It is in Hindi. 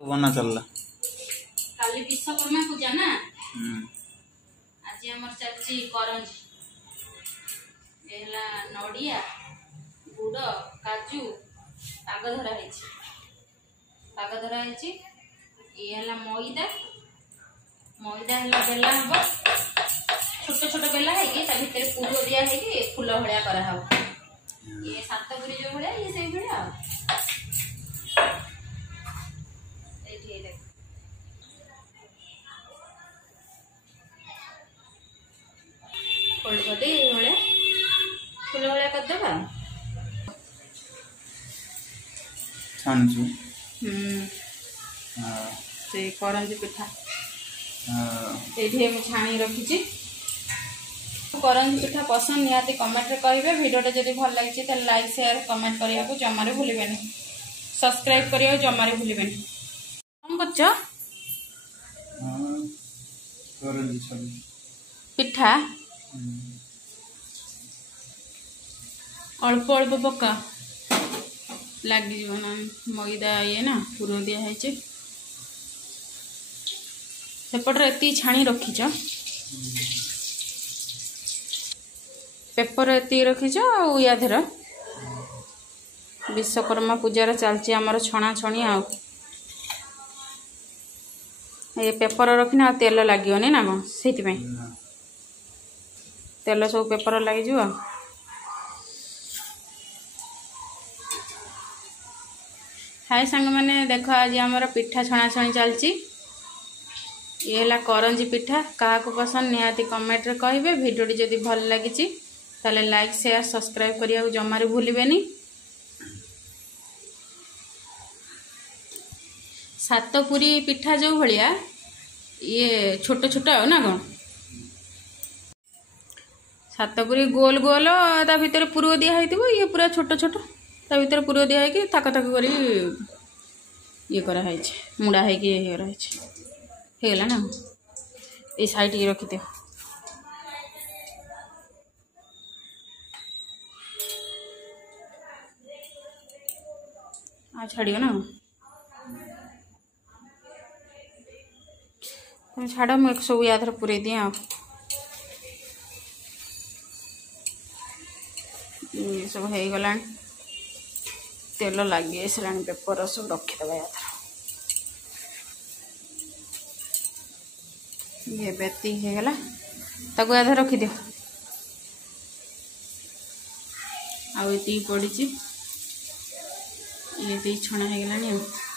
बना चलला काली विश्वकर्मा पूजा ना आज हमर चलची करंजी एला नडिया गुड़ काजू पाग धरा है ये हला मैदा मैदा हला बेला हम छोट छोट बेला है कि भितर पूर दिया है कि फूल भाया करा हो ये सातपुरी जो भाया ये से भाया फोल्ड कर दे भाया फूल भाया कर देबा छानछु से करंजी पिठा ये छाणी रखी करंजी पिठा पसंद निहाती कमेंट रे कहिबे वीडियोटा जदि भल लगी तो लाइक शेयर कमेंट करिया को जमारे भूलिबेनी सब्सक्राइब करिया जमारे भूलिबेनी कौन करछ करंजी छानी पिठा अल्प अल्प पक्का लगी ना मैदा ये ना पूरा दिया है सेपटे एति छाणी रखीच पेपर एति रखीच या धर विश्वकर्मा पूजार चलती आमर छणा छणी आ ये पेपर रखना तेल लगे ना कौन से तेल सब पेपर लगे हाय सांग मैंने देख आज आमर पिठा छणा छणी चलती ये है करंजी पिठा क्या पसंद निहाती कमेंट रे कहिबे वीडियोटी जदि भल लगी ताले लाइक शेयर सब्सक्राइब करिया जमारे भूलिबेनी सातपुरी पिठा जो भलिया ये छोट छोट ना कौन सातपुरी गोल गोल ता भीतर पूर्व दिया है ये पूरा छोट छोट ता भीतर पूर्व दिया है कि थाक थाक कर ये करा है मुड़ा है कि ये होगला ना ये साइड ये रखी दियो आ छाड़ियो ना तुम छाड़ मुझे सब याद पूरे दिए ये सब हो गला तेल लगे सारा पेपर सब रखीदे याद ये बेती होगला ताको याद रखी दियो आती पड़ी ये छणा हो गला।